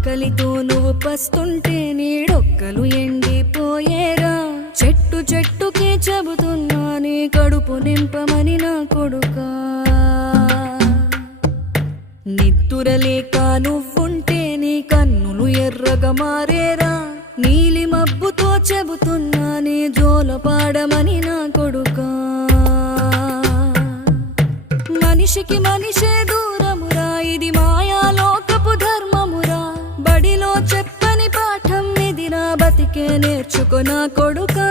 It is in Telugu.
ఆకలితో నువ్వు పస్తుంటే నీడొక్కలు ఎండిపోయేరా. చెట్టు చెట్టుకే చెబుతున్నా నీ కడుపు నింపమని నా కొడుకా. నిద్దురలేక నువ్వుంటే నీ కన్నులు ఎర్రగా మారేరా. నీలి మబ్బుతో చెబుతున్నా నీ జోల పాడమని నా కొడుకా. మనిషికి మనిషే దూరమురా, ఇది మాయాలోకపు ధర్మమురా. బడిలో చెప్పని పాఠం ఇదిరా, బతికే నేర్చుకో నా కొడుకా.